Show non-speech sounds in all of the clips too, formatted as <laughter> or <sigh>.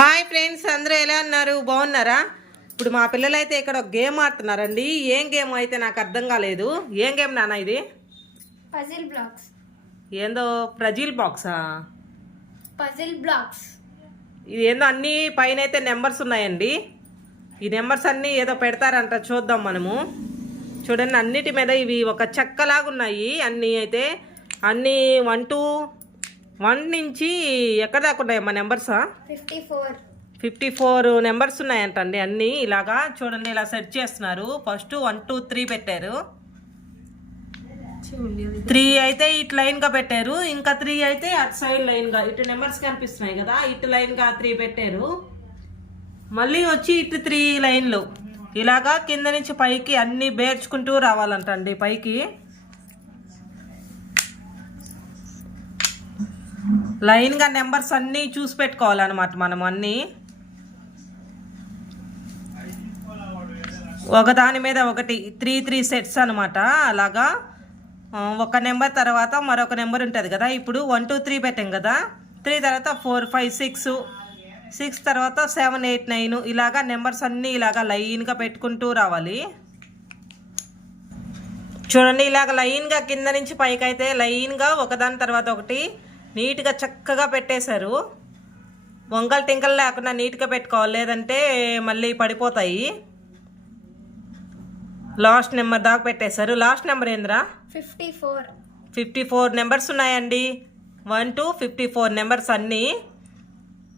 Hi friends అందరూ ఎలా ఉన్నారు? బాగున్నారా? ఇప్పుడు మా పిల్లలైతే ఇక్కడ ఒక గేమ్ ఆడుతున్నారండి. ఏం గేమ్ అయితే నాకు అర్థం కాలేదు. ఏం గేమ్ నాన్న ఇది? పజిల్ బ్లాక్స్ ఏందో ప్రజిల్ బాక్సా పజిల్ బ్లాక్స్ ఇది ఏందో అన్ని పైన అయితే నెంబర్స్ ఉన్నాయండి. ఈ నెంబర్స్ అన్నీ ఏదో పెడతారంట చూద్దాం మనము. చూడండి అన్నిటి మీద ఇవి ఒక చెక్కలాగా ఉన్నాయి అన్నీ అయితే అన్నీ వన్ టూ వన్ నుంచి ఎక్కడ దాకా ఉన్నాయమ్మా నెంబర్సా fifty four. Fifty four numbers ఉన్నాయంటండి అన్నీ. ఇలాగా చూడండి ఇలా సెట్ చేస్తున్నారు. ఫస్ట్ వన్ టూ త్రీ పెట్టారు. త్రీ అయితే ఇటు లైన్గా పెట్టారు. ఇంకా త్రీ అయితే అటు సైడ్ లైన్గా ఇటు నెంబర్స్ కనిపిస్తున్నాయి కదా ఇటు లైన్గా త్రీ పెట్టారు. మళ్ళీ వచ్చి ఇటు త్రీ లైన్లు ఇలాగా కింద నుంచి పైకి అన్ని బేర్చుకుంటూ రావాలంటండి పైకి. లైన్గా నెంబర్స్ అన్నీ చూసి పెట్టుకోవాలన్నమాట మనం అన్నీ. ఒకదాని మీద ఒకటి త్రీ త్రీ సెట్స్ అనమాట అలాగా. ఒక నెంబర్ తర్వాత మరొక నెంబర్ ఉంటుంది కదా. ఇప్పుడు వన్ టూ త్రీ పెట్టాం కదా. త్రీ తర్వాత ఫోర్ ఫైవ్ సిక్స్ సిక్స్ తర్వాత సెవెన్ ఎయిట్ నైన్ ఇలాగా నెంబర్స్ అన్నీ ఇలాగా లైన్గా పెట్టుకుంటూ రావాలి. చూడండి ఇలాగ లైన్గా కింద నుంచి పైకి అయితే లైన్గా ఒకదాని తర్వాత ఒకటి నీట్గా చక్కగా పెట్టేశారు. వంకలు టింకలు లేకుండా నీట్గా పెట్టుకోవాలి. లేదంటే మళ్ళీ పడిపోతాయి. లాస్ట్ నెంబర్ దాకా పెట్టేశారు. లాస్ట్ నెంబర్ ఏంద్రా? Fifty four. Fifty four numbers ఉన్నాయండి. One to fifty four numbers అన్నీ.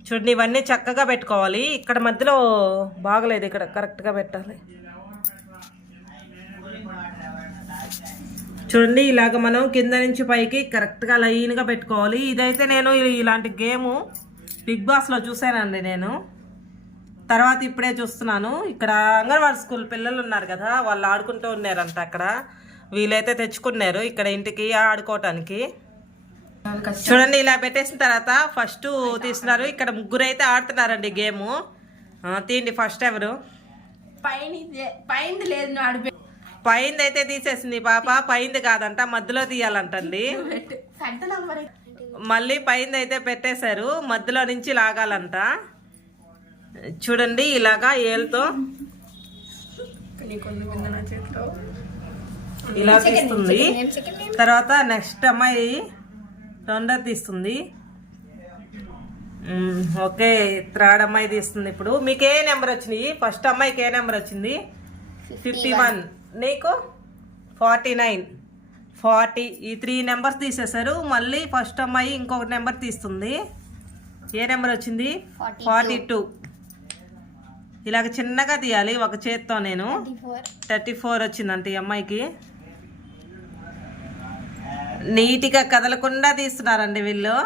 చూడండి ఇవన్నీ చక్కగా పెట్టుకోవాలి. ఇక్కడ మధ్యలో బాగలేదు. ఇక్కడ కరెక్ట్గా పెట్టాలి. చూడండి ఇలాగ మనం కింద నుంచి పైకి కరెక్ట్గా లైన్గా పెట్టుకోవాలి. ఇదైతే నేను ఇలాంటి గేము బిగ్ బాస్లో చూశానండి నేను. తర్వాత ఇప్పుడే చూస్తున్నాను. ఇక్కడ అంగన్వాడీ స్కూల్ పిల్లలు ఉన్నారు కదా వాళ్ళు ఆడుకుంటూ ఉన్నారంట అక్కడ. వీళ్ళైతే తెచ్చుకున్నారు ఇక్కడ ఇంటికి ఆడుకోవటానికి. చూడండి ఇలా పెట్టేసిన తర్వాత ఫస్ట్ తీస్తున్నారు. ఇక్కడ ముగ్గురు అయితే ఆడుతున్నారండి గేము తీయండి ఫస్ట్ ఎవరు? పైన పైంది లేదు పైంది అయితే తీసేసింది పాప పైంది కాదంట మధ్యలో తీయాలంటండి. మళ్ళీ పైంది అయితే పెట్టేశారు మధ్యలో నుంచి లాగాలంట. చూడండి ఇలాగా ఏళ్ళతో. ఇలా తీస్తుంది. తర్వాత నెక్స్ట్ అమ్మాయి రెండో తీస్తుంది. ఓకే థర్డ్ అమ్మాయి తీస్తుంది ఇప్పుడు. మీకు ఏ నెంబర్ వచ్చింది ఫస్ట్ అమ్మాయికి ఏ నెంబర్ వచ్చింది? Fifty one. నీకు? Forty nine. ఫార్టీ ఈ త్రీ నెంబర్స్ తీసేశారు. మళ్ళీ ఫస్ట్ అమ్మాయి ఇంకొక నెంబర్ తీస్తుంది. ఏ నెంబర్ వచ్చింది? Forty two. ఇలాగ చిన్నగా తీయాలి ఒక చేత్తో నేను. Thirty four. వచ్చిందంట ఈ అమ్మాయికి. నీట్గా కదలకుండా తీస్తున్నారండి వీళ్ళు.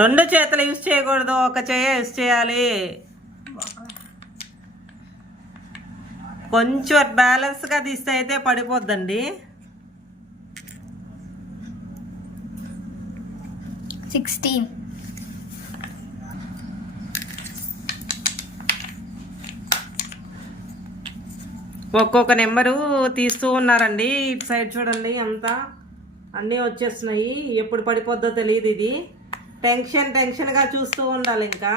రెండు చేతులు యూజ్ చేయకూడదు. ఒక చేయ యూజ్ చేయాలి. కొంచెం బ్యాలెన్స్గా తీస్తే అయితే పడిపోద్దండి. సిక్స్టీన్ ఒక్కొక్క నెంబరు తీస్తూ ఉన్నారండి. ఇటు సైడ్ చూడండి అంతా. అన్నీ వచ్చేస్తున్నాయి. ఎప్పుడు పడిపోద్దో తెలియదు ఇది. టెన్షన్ టెన్షన్గా చూస్తూ ఉండాలి ఇంకా.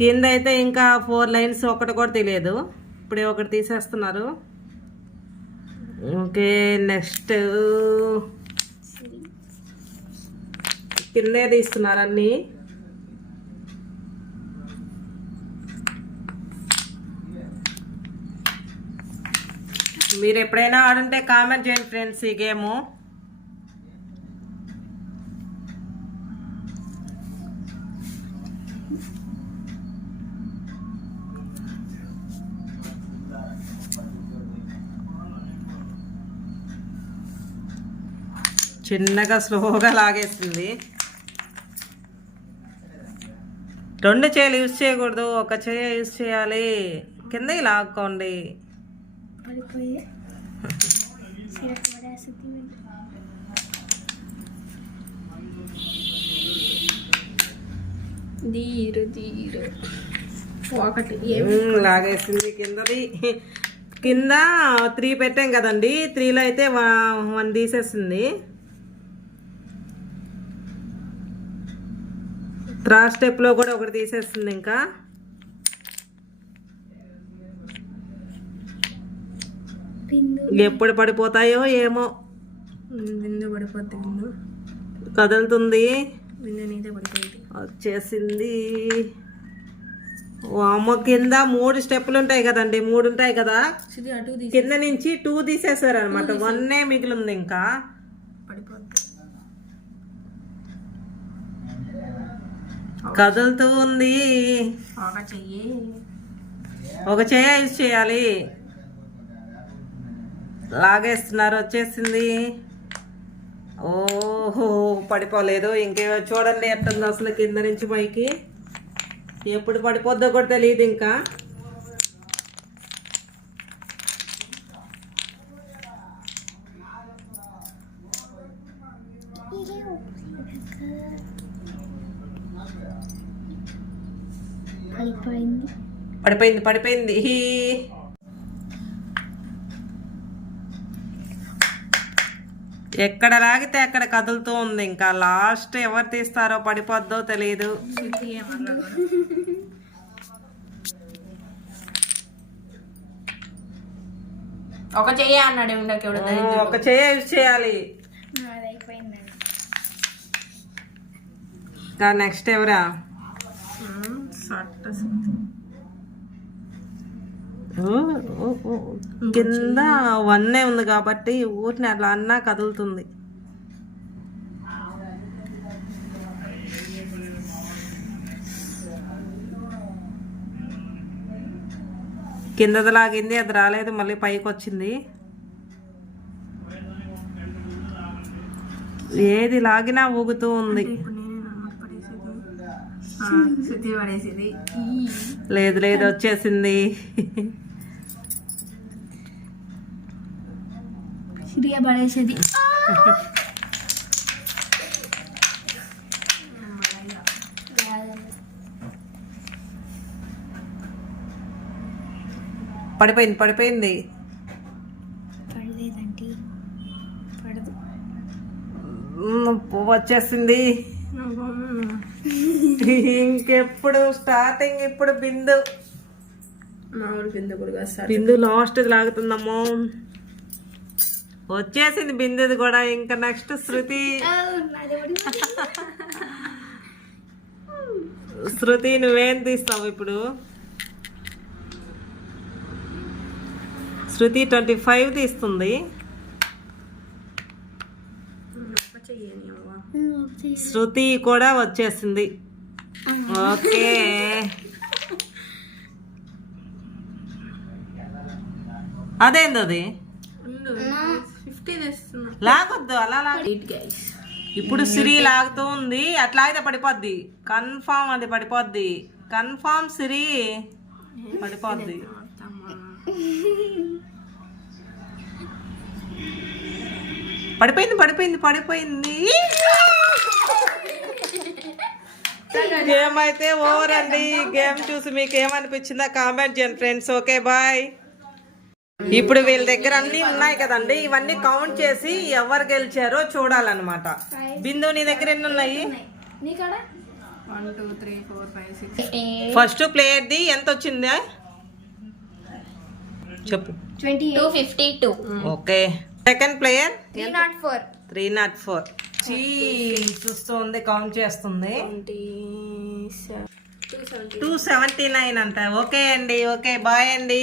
కింద అయితే ఇంకా ఫోర్ లైన్స్ ఒకటి కూడా తెలియదు. ఇప్పుడే ఒకటి తీసేస్తున్నారు. Okay next. కిందే తీస్తున్నారు అన్నీ. మీరు ఎప్పుడైనా ఆడుంటే కామెంట్ చేయండి ఫ్రెండ్స్ ఈ గేము. చిన్నగా స్లోగా లాగేసింది రెండు చేయాలి యూజ్ చేయకూడదు ఒక చేయ యూజ్ చేయాలి. కిందకి లాక్కోండి. పడిపోయి. దీరు దీరు ఒకటి లాగేసింది కిందది. కింద త్రీ పెట్టాం కదండి. త్రీలో అయితే వన్ తీసేసింది. త్రా స్టెప్లో కూడా ఒకటి తీసేస్తుంది ఇంకా. ఎప్పుడు పడిపోతాయో ఏమో. పడిపోద్ది బిందు కదులుతుంది. వచ్చేసింది. అమ్మ కింద మూడు స్టెప్పులు ఉంటాయి కదండి మూడు ఉంటాయి కదా. కింద నుంచి టూ తీసేసారు అనమాట వన్నే మిగిలింది ఇంకా పడిపోద్ది కదులుతూ ఉంది. ఒక చెయ్యి. ఒక చేయ యూజ్ చేయాలి. లాగేస్తున్నారు వచ్చేసింది. ఓహో పడిపోలేదు. ఇంకే చూడండి ఎట్టుంది అసలు కింద నుంచి పైకి. ఎప్పుడు పడిపోద్దో కూడా తెలియదు ఇంకా. పడిపోయింది. పడిపోయింది. ఎక్కడ లాగితే అక్కడ కదులుతూ ఉంది. ఇంకా లాస్ట్ ఎవరు తీస్తారో పడిపోద్దో తెలియదు ఒక చెయ్యి అన్నాడు ఒక చేయ యూజ్ చేయాలి అది అయిపోయిందండి ఇంకా నెక్స్ట్ ఎవరా. కింద వన్నే ఉంది కాబట్టి ఊరిని అట్లా అన్నా కదులుతుంది. కిందది లాగింది అది రాలేదు మళ్ళీ పైకి వచ్చింది ఏది లాగినా ఊగుతూ ఉంది. <laughs> పడేసేది లేదు లేదు వచ్చేసింది. సిరిగా పడేసేది. <laughs> పడిపోయింది పడిపోయింది. వచ్చేసింది. ఇంకెప్పుడు స్టార్టింగ్ ఇప్పుడు బిందు. మా ఊరు బిందు కూడా బిందు లాస్ట్ లాగుతుందమ్మో. వచ్చేసింది బిందుది కూడా ఇంకా నెక్స్ట్ శృతి. శృతి నువ్వేం తీస్తావు ఇప్పుడు? శృతి ట్వంటీ ఫైవ్ తీస్తుంది ఒక చెయ్యి అని అవ్వ. ఒకటి శృతి కూడా వచ్చేసింది. ఓకే. అదేంది అది? లాగొద్దు అలా ఇప్పుడు సిరి లాగుతూ ఉంది. అట్లా అయితే పడిపోద్ది. కన్ఫామ్ అది పడిపోద్ది. కన్ఫామ్ సిరి పడిపోద్ది. పడిపోయింది పడిపోయింది పడిపోయింది. గేమ్ అయితే ఓవర్ అండి ఈ గేమ్ చూసి మీకు ఏమనిపించిందో కామెంట్ చేయండి ఫ్రెండ్స్. Okay bye. ఇప్పుడు వీళ్ళ దగ్గర అన్ని ఉన్నాయి కదండి. ఇవన్నీ కౌంట్ చేసి ఎవరు గెలిచారో చూడాలన్నమాట. బిందు నీ దగ్గర ఎన్ని ఉన్నాయి? ఫస్ట్ ప్లేయర్ది ఎంత వచ్చింది? చెప్పు. Twenty two fifty two okay. Second player three not four. Three not four. చూస్తుంది కౌంట్ చేస్తుంది. టూ సెవెంటీ నైన్ అంట. ఓకే అండి ఓకే బాయ్ అండి.